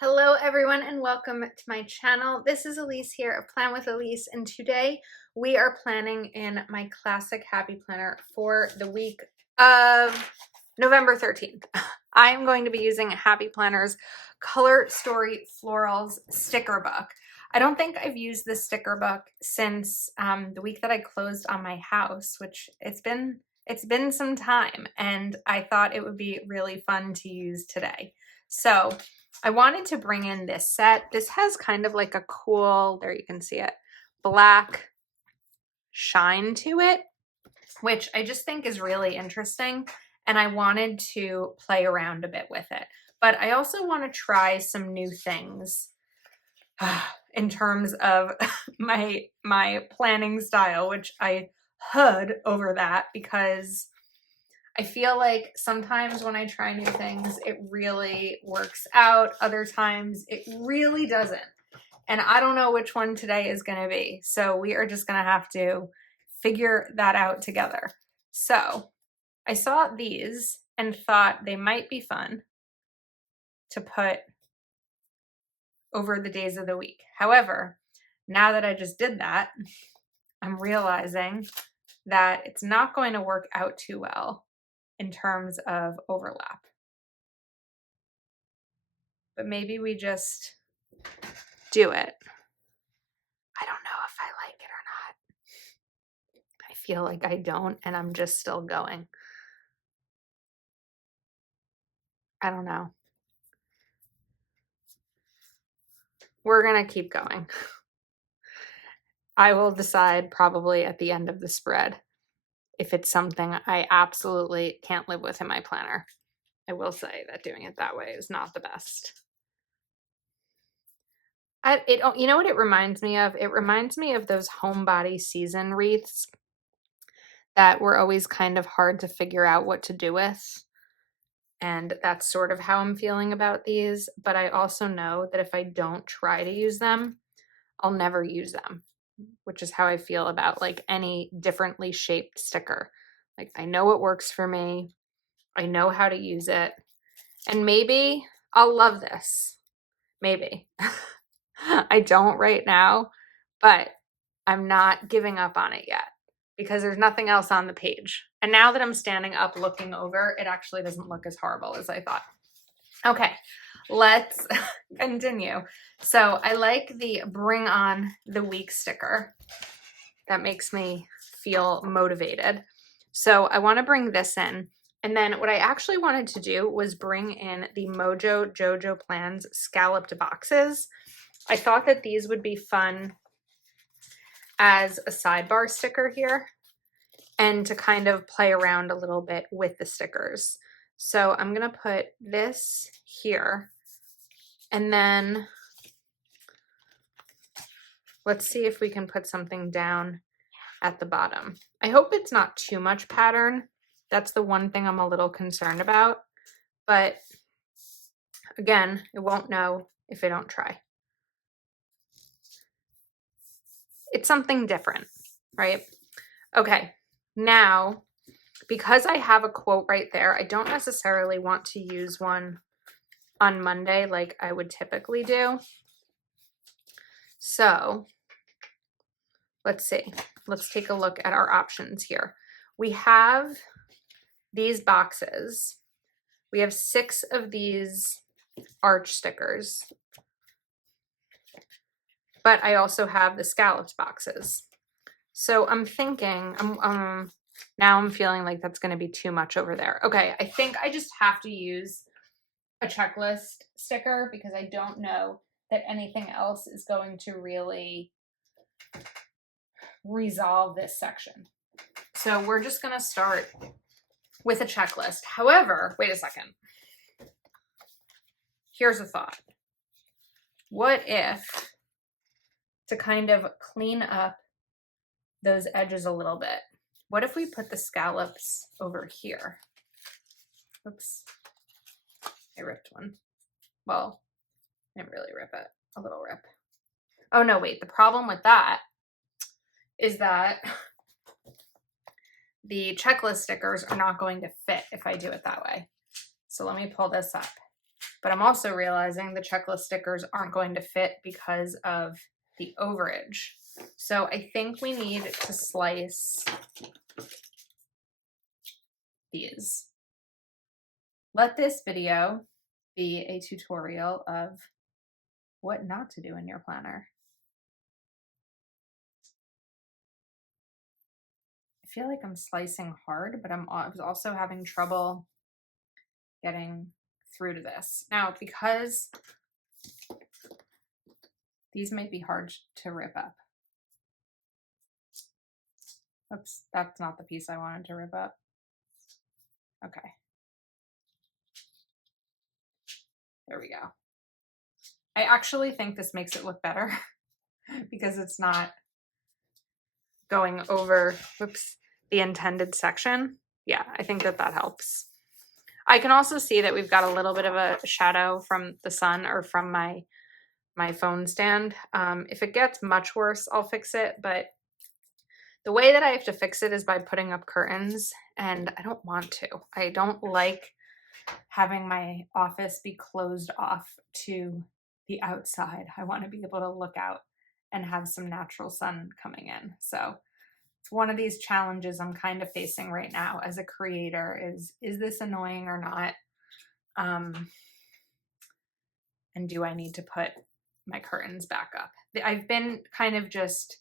Hello everyone and welcome to my channel. This is Elise here of Plan with Elise, and today we are planning in my classic happy planner for the week of November 13th. I'm going to be using Happy Planner's Color Story Florals sticker book. I don't think I've used this sticker book since the week that I closed on my house, which it's been some time, and I thought it would be really fun to use today. So I wanted to bring in this set. This has kind of like a cool, there you can see it, black shine to it, which I just think is really interesting. And I wanted to play around a bit with it. But I also want to try some new things in terms of my planning style, which I HUD over that because I feel like sometimes when I try new things, it really works out. Other times it really doesn't. And I don't know which one today is going to be. So we are just going to have to figure that out together. So I saw these and thought they might be fun to put over the days of the week. However, now that I just did that, I'm realizing that it's not going to work out too well in terms of overlap. But maybe we just do it. I don't know if I like it or not. I feel like I don't, and I'm just still going. I don't know. We're gonna keep going. I will decide probably at the end of the spread if it's something I absolutely can't live with in my planner. I will say that doing it that way is not the best. You know what it reminds me of? It reminds me of those homebody season wreaths that were always kind of hard to figure out what to do with. And that's sort of how I'm feeling about these. But I also know that if I don't try to use them, I'll never use them, which is how I feel about like any differently shaped sticker. Like I know what works for me. I know how to use it. And maybe I'll love this. Maybe. I don't right now, but I'm not giving up on it yet because there's nothing else on the page. And now that I'm standing up looking over, it actually doesn't look as horrible as I thought. Okay, let's continue. So I like the Bring On the Week sticker. That makes me feel motivated. So I want to bring this in. And then what I actually wanted to do was bring in the Mojo Jojo Plans scalloped boxes. I thought that these would be fun as a sidebar sticker here and to kind of play around a little bit with the stickers. So I'm going to put this here and then let's see if we can put something down at the bottom. I hope it's not too much pattern. That's the one thing I'm a little concerned about. But again, I won't know if I don't try. It's something different, right? Okay, now, because I have a quote right there, I don't necessarily want to use one on Monday like I would typically do. So let's see. Let's take a look at our options here. We have these boxes. We have 6 of these arch stickers. But I also have the scalloped boxes. So I'm thinking, now I'm feeling like that's going to be too much over there. Okay, I think I just have to use a checklist sticker because I don't know that anything else is going to really resolve this section. So we're just going to start with a checklist. However, wait a second. Here's a thought. What if, to kind of clean up those edges a little bit, what if we put the scallops over here? Oops, I ripped one. Well, I didn't really rip it, a little rip. Oh no, wait, the problem with that is that the checklist stickers are not going to fit if I do it that way. So let me pull this up. But I'm also realizing the checklist stickers aren't going to fit because of the overage. So I think we need to slice these. Let this video be a tutorial of what not to do in your planner. I feel like I'm slicing hard, but I was also having trouble getting through to this. Now, because these might be hard to rip up. Oops, that's not the piece I wanted to rip up. Okay. There we go. I actually think this makes it look better because it's not going over, whoops, the intended section. Yeah, I think that helps. I can also see that we've got a little bit of a shadow from the sun or from my phone stand. If it gets much worse, I'll fix it, but the way that I have to fix it is by putting up curtains, and I don't want to. I don't like having my office be closed off to the outside. I want to be able to look out and have some natural sun coming in. So it's one of these challenges I'm kind of facing right now as a creator is this annoying or not? And do I need to put my curtains back up? I've been kind of just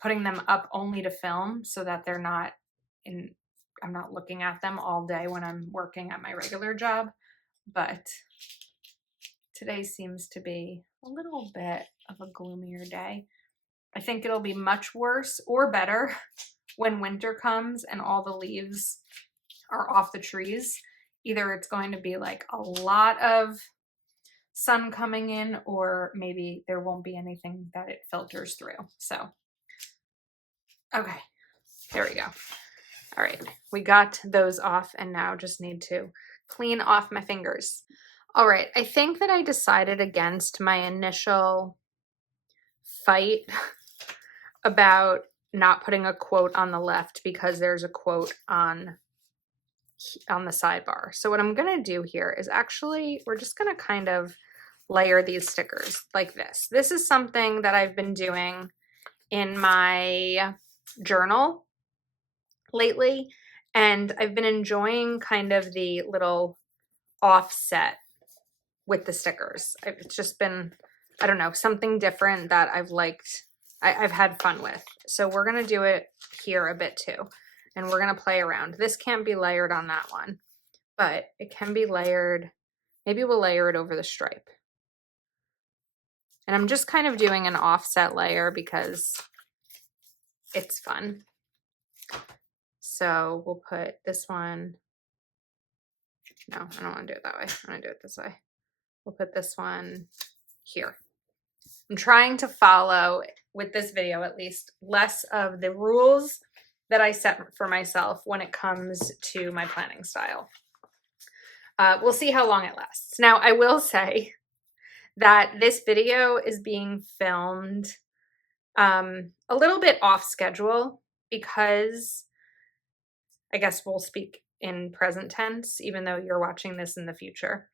putting them up only to film so that they're not I'm not looking at them all day when I'm working at my regular job, but today seems to be a little bit of a gloomier day. I think it'll be much worse or better when winter comes and all the leaves are off the trees. Either it's going to be like a lot of sun coming in, or maybe there won't be anything that it filters through. So, okay, there we go. All right, we got those off and now just need to clean off my fingers. All right, I think that I decided against my initial fight about not putting a quote on the left because there's a quote on the sidebar. So what I'm gonna do here is actually, we're just gonna kind of layer these stickers like this. This is something that I've been doing in my journal lately, and I've been enjoying kind of the little offset with the stickers. It's just been, I don't know, something different that I've liked, I've had fun with. So we're gonna do it here a bit too, and we're gonna play around. This can't be layered on that one, but it can be layered. Maybe we'll layer it over the stripe. And I'm just kind of doing an offset layer because it's fun. So we'll put this one, no, I don't want to do it that way. I want to do it this way. We'll put this one here. I'm trying to follow, with this video at least, less of the rules that I set for myself when it comes to my planning style. We'll see how long it lasts. Now, I will say that this video is being filmed a little bit off schedule because, I guess we'll speak in present tense, even though you're watching this in the future.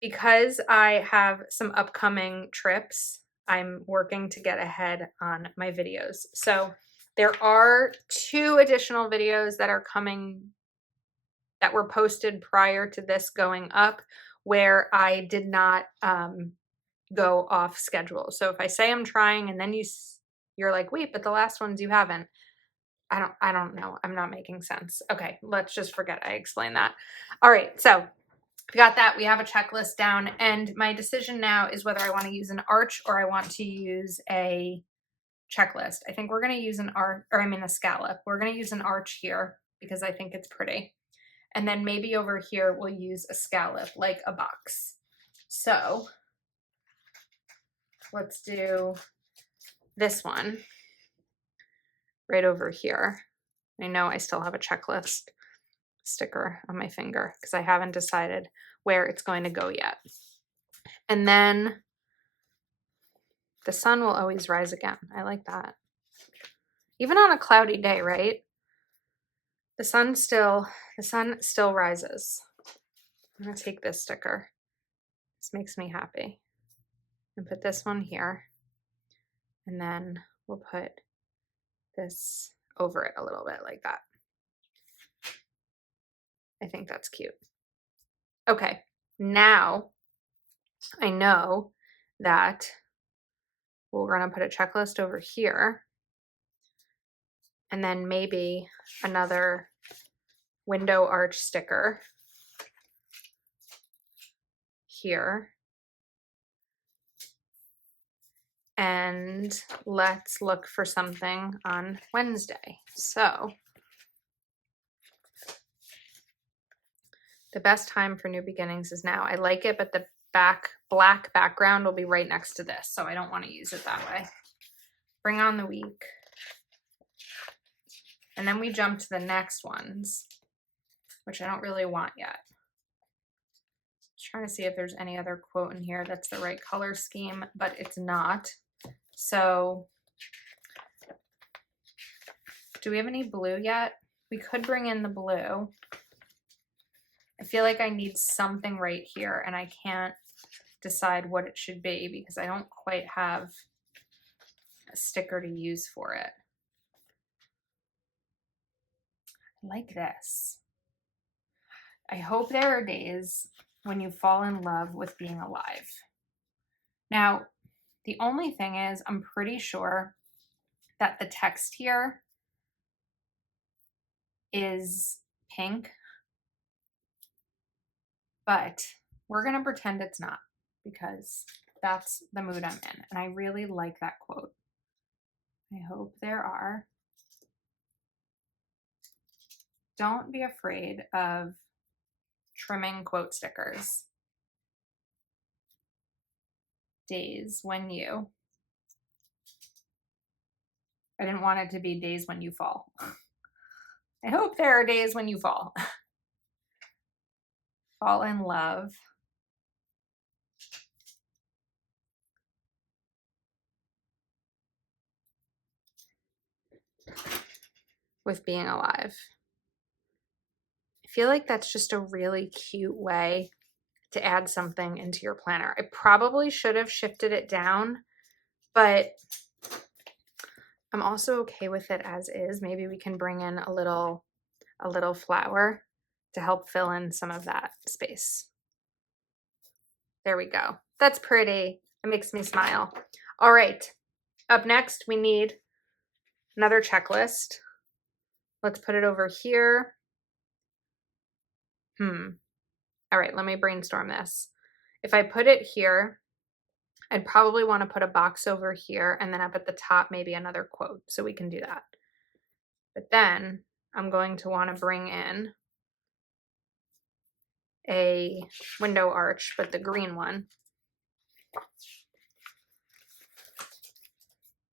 Because I have some upcoming trips, I'm working to get ahead on my videos. So there are 2 additional videos that are coming that were posted prior to this going up where I did not go off schedule. So if I say I'm trying and then you're like, wait, but the last ones you haven't, I don't know. I'm not making sense. Okay, let's just forget I explained that. All right, so we got that. We have a checklist down, and my decision now is whether I want to use an arch or I want to use a checklist. I think we're going to use an arch, or I mean a scallop. We're going to use an arch here because I think it's pretty. And then maybe over here we'll use a scallop, like a box. So let's do this one right over here. I know I still have a checklist sticker on my finger because I haven't decided where it's going to go yet. And then the sun will always rise again. I like that. Even on a cloudy day, right? The sun still rises. I'm gonna take this sticker. This makes me happy. And put this one here. And then we'll put this over it a little bit like that. I think that's cute. Okay, now I know that we're gonna put a checklist over here. And then maybe another window arch sticker here. And let's look for something on Wednesday. So the best time for new beginnings is now. I like it, but the black background will be right next to this, so I don't want to use it that way. Bring on the week. And then we jump to the next ones, which I don't really want yet. Just trying to see if there's any other quote in here that's the right color scheme, but it's not. So do we have any blue yet? We could bring in the blue. I feel like I need something right here, and I can't decide what it should be because I don't quite have a sticker to use for it. I like this. I hope there are days when you fall in love with being alive. Now, the only thing is, I'm pretty sure that the text here is pink, but we're going to pretend it's not because that's the mood I'm in. And I really like that quote. I hope there are. Don't be afraid of trimming quote stickers. Days when you. I didn't want it to be days when you fall. I hope there are days when you fall. Fall in love. With being alive. I feel like that's just a really cute way to add something into your planner. I probably should have shifted it down, but I'm also okay with it as is. Maybe we can bring in a little flower to help fill in some of that space. There we go. That's pretty. It makes me smile. All right. Up next, we need another checklist. Let's put it over here. All right, let me brainstorm this. If I put it here, I'd probably want to put a box over here and then up at the top, maybe another quote. So we can do that. But then I'm going to want to bring in a window arch, but the green one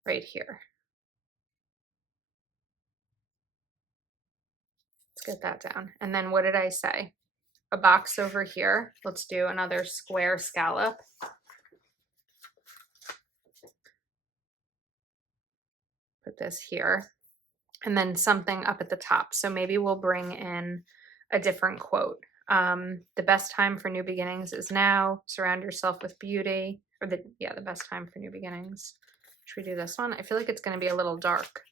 right here. Let's get that down. And then what did I say? A box over here. Let's do another square scallop. Put this here. And then something up at the top. So maybe we'll bring in a different quote. The best time for new beginnings is now. Surround yourself with beauty. Or the best time for new beginnings. Should we do this one? I feel like it's going to be a little dark.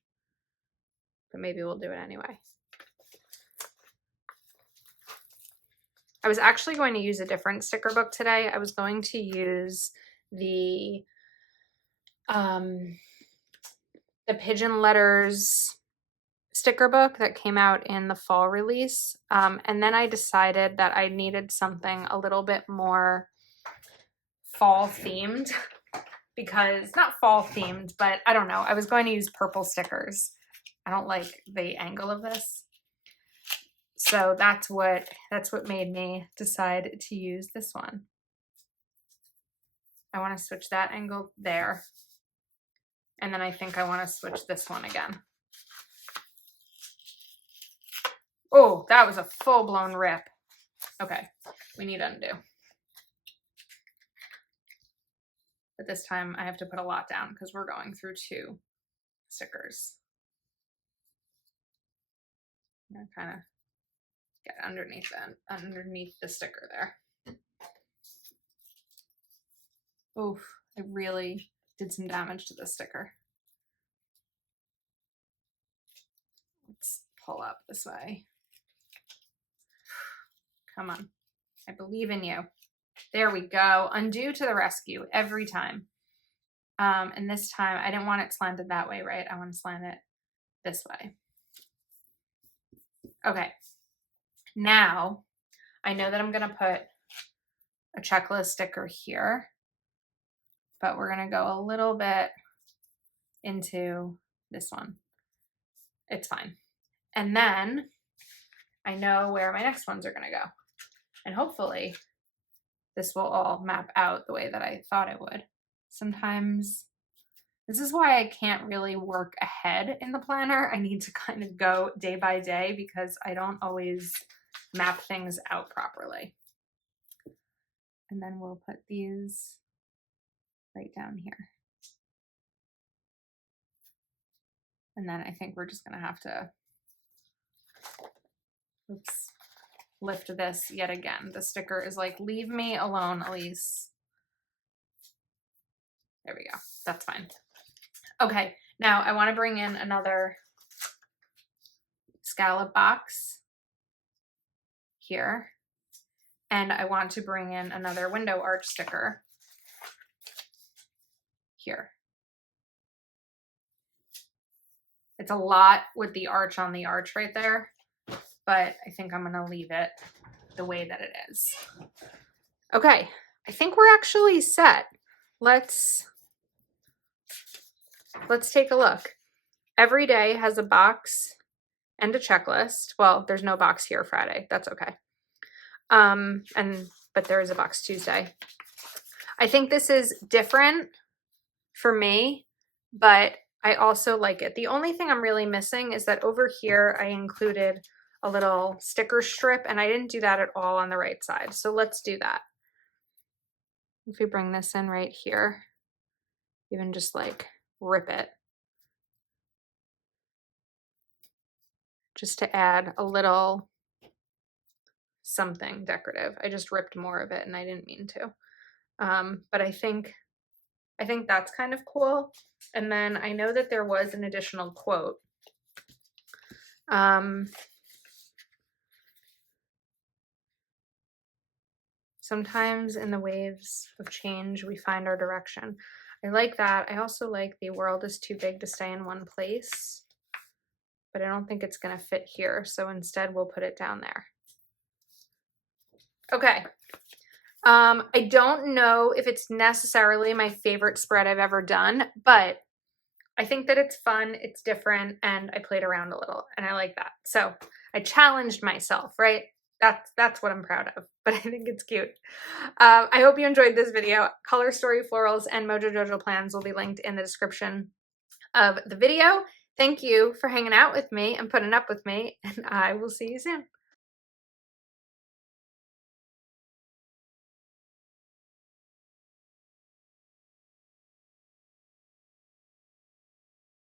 But maybe we'll do it anyway. I was actually going to use a different sticker book today. I was going to use the Pigeon Letters sticker book that came out in the fall release. And then I decided that I needed something a little bit more fall themed because, not fall themed, but I don't know. I was going to use purple stickers. I don't like the angle of this. So that's what made me decide to use this one. I want to switch that angle there. And then I think I want to switch this one again. Oh, that was a full-blown rip. Okay, we need undo. But this time I have to put a lot down because we're going through 2 stickers. I'm kind of get underneath the sticker there. Oof, I really did some damage to the sticker. Let's pull up this way. Come on. I believe in you. There we go. Undo to the rescue every time. And this time, I didn't want it slanted that way, right? I want to slant it this way. Okay. Now, I know that I'm going to put a checklist sticker here, but we're going to go a little bit into this one. It's fine. And then I know where my next ones are going to go. And hopefully this will all map out the way that I thought it would. Sometimes this is why I can't really work ahead in the planner. I need to kind of go day by day because I don't always map things out properly. And then we'll put these right down here. And then I think we're just gonna have to, oops, lift this yet again. The sticker is like, leave me alone, Elise. There we go, that's fine. Okay, now I wanna bring in another scallop box here. And I want to bring in another window arch sticker here. It's a lot with the arch on the arch right there, but I think I'm gonna leave it the way that it is. Okay, I think we're actually set. Let's take a look. Every day has a box and a checklist. Well, there's no box here Friday. That's okay. But there is a box Tuesday. I think this is different for me, but I also like it. The only thing I'm really missing is that over here I included a little sticker strip and I didn't do that at all on the right side. So let's do that. If we bring this in right here, even just like rip it. Just to add a little something decorative. I just ripped more of it and I didn't mean to. But I think that's kind of cool. And then I know that there was an additional quote. Sometimes in the waves of change, we find our direction. I like that. I also like the world is too big to stay in one place, but I don't think it's going to fit here. So instead we'll put it down there. Okay. I don't know if it's necessarily my favorite spread I've ever done, but I think that it's fun, it's different, and I played around a little, and I like that. So I challenged myself, right? That's what I'm proud of, but I think it's cute. I hope you enjoyed this video. Color Story Florals and Mojo Jojo plans will be linked in the description of the video. Thank you for hanging out with me and putting up with me, and I will see you soon.